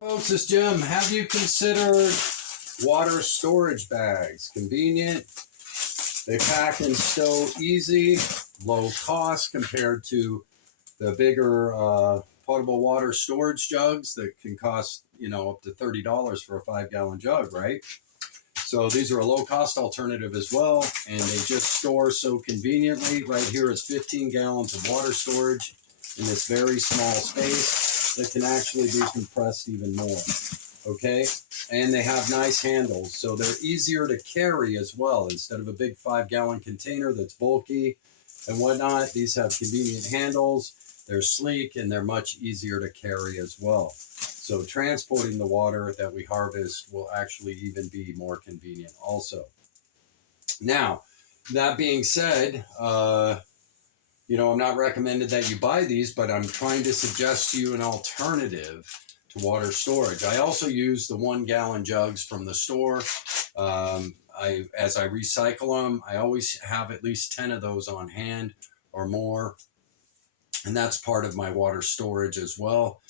Folks, it's Jim. Have you considered water storage bags? Convenient. They pack and stow easy, low cost compared to the bigger potable water storage jugs that can cost, up to $30 for a 5 gallon jug, right? So these are a low cost alternative as well, and they just store so conveniently. Right here is 15 gallons of water storage in this very small space that can actually be compressed even more. Okay, and they have nice handles, so they're easier to carry as well. Instead of a big 5 gallon container that's bulky and whatnot, these have convenient handles. They're sleek and they're much easier to carry as well. So transporting the water that we harvest will actually even be more convenient also. Now, that being said, I'm not recommended that you buy these, but I'm trying to suggest to you an alternative to water storage. I also use the 1 gallon jugs from the store. As I recycle them, I always have at least 10 of those on hand or more. And that's part of my water storage as well,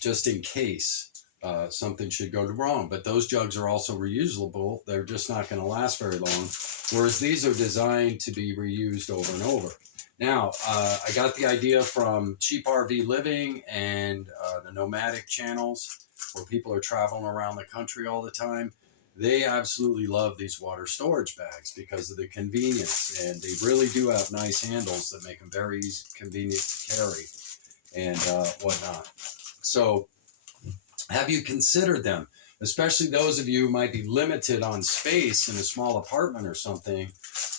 just in case something should go wrong. But those jugs are also reusable. They're just not going to last very long. Whereas these are designed to be reused over and over. Now, I got the idea from Cheap RV Living and the nomadic channels where people are traveling around the country all the time. They absolutely love these water storage bags because of the convenience, and they really do have nice handles that make them very easy, convenient to carry and whatnot. So have you considered them? Especially those of you who might be limited on space in a small apartment or something.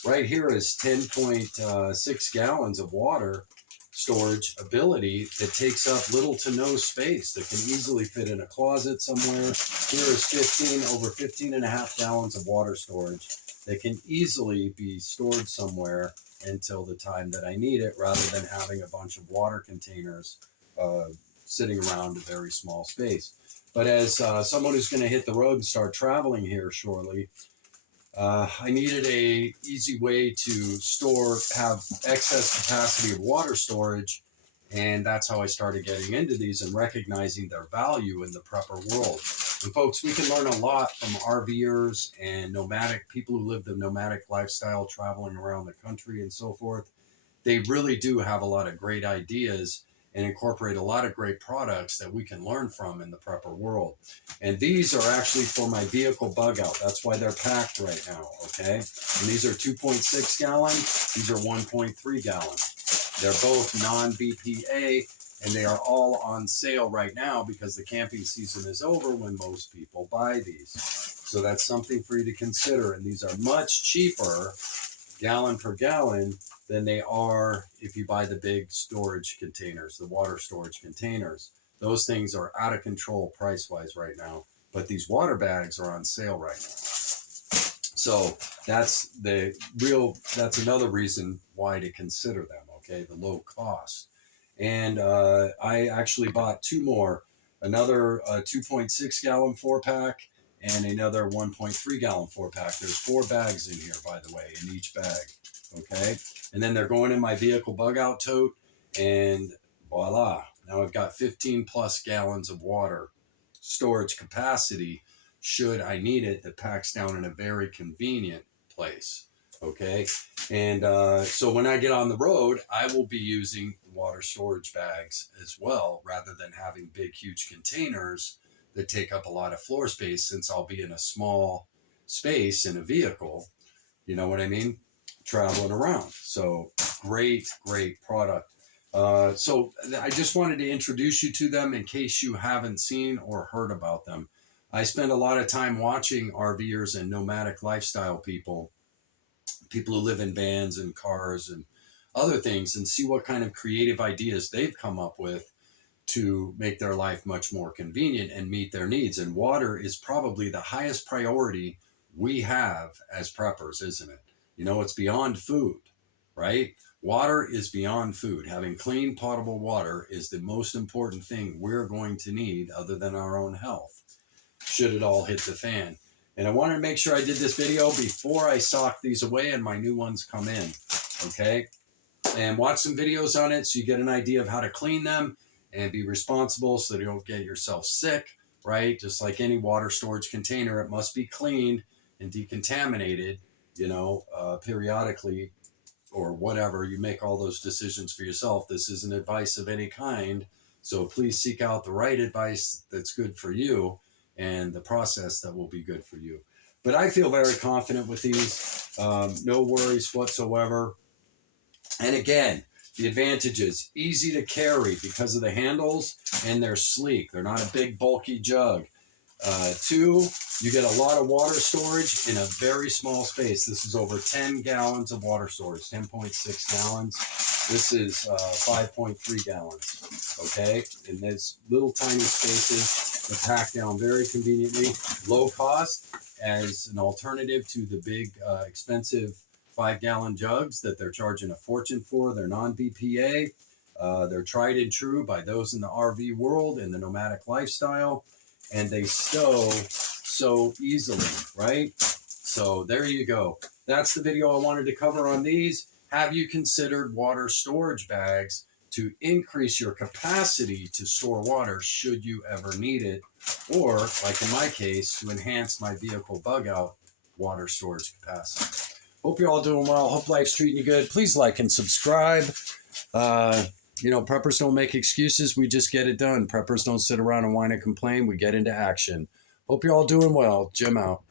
Right here is 10.6 gallons of water storage ability that takes up little to no space, that can easily fit in a closet somewhere. Here is over 15 and a half gallons of water storage that can easily be stored somewhere until the time that I need it, rather than having a bunch of water containers sitting around a very small space. But as someone who's going to hit the road and start traveling here shortly, I needed a easy way to have excess capacity of water storage, and that's how I started getting into these and recognizing their value in the prepper world. And folks, we can learn a lot from RVers and nomadic people who live the nomadic lifestyle, traveling around the country and so forth. They really do have a lot of great ideas and incorporate a lot of great products that we can learn from in the prepper world. And these are actually for my vehicle bug out. That's why they're packed right now, okay? And these are 2.6 gallon, these are 1.3 gallon. They're both non-BPA, and they are all on sale right now because the camping season is over when most people buy these. So that's something for you to consider. And these are much cheaper, gallon per gallon, than they are if you buy the big storage containers, the water storage containers. Those things are out of control price-wise right now, but these water bags are on sale right now. So that's another reason why to consider them, okay, the low cost. And I actually bought two more, another 2.6 gallon 4-pack and another 1.3 gallon 4-pack. There's 4 bags in here, by the way, in each bag. Okay, and then they're going in my vehicle bug out tote, and voila, now I've got 15 plus gallons of water storage capacity should I need it, that packs down in a very convenient place. Okay, and so when I get on the road, I will be using water storage bags as well, rather than having big huge containers that take up a lot of floor space, since I'll be in a small space in a vehicle, you know what I mean, traveling around. So great product. So I just wanted to introduce you to them in case you haven't seen or heard about them. I spend a lot of time watching RVers and nomadic lifestyle people who live in vans and cars and other things, and see what kind of creative ideas they've come up with to make their life much more convenient and meet their needs. And water is probably the highest priority we have as preppers, isn't it? It's beyond food, right? Water is beyond food. Having clean, potable water is the most important thing we're going to need, other than our own health, should it all hit the fan. And I wanted to make sure I did this video before I sock these away and my new ones come in, okay? And watch some videos on it so you get an idea of how to clean them and be responsible so that you don't get yourself sick. right? Just like any water storage container, it must be cleaned and decontaminated, periodically or whatever. You make all those decisions for yourself. This isn't advice of any kind. So please seek out the right advice that's good for you and the process that will be good for you. But I feel very confident with these. No worries whatsoever. And again, the advantages: easy to carry because of the handles, and they're sleek. They're not a big bulky jug. Two, you get a lot of water storage in a very small space. This is over 10 gallons of water storage, 10.6 gallons. This is 5.3 gallons, okay? In these little tiny spaces, they're packed down very conveniently. Low cost as an alternative to the big, expensive 5-gallon jugs that they're charging a fortune for. They're non-BPA. They're tried and true by those in the RV world and the nomadic lifestyle. And they stow so easily, right? So there you go. That's the video I wanted to cover on these. Have you considered water storage bags to increase your capacity to store water should you ever need it? Or, like in my case, to enhance my vehicle bug out water storage capacity. Hope you're all doing well. Hope life's treating you good. Please like and subscribe. Preppers don't make excuses. We just get it done. Preppers don't sit around and whine and complain. We get into action. Hope you're all doing well. Jim out.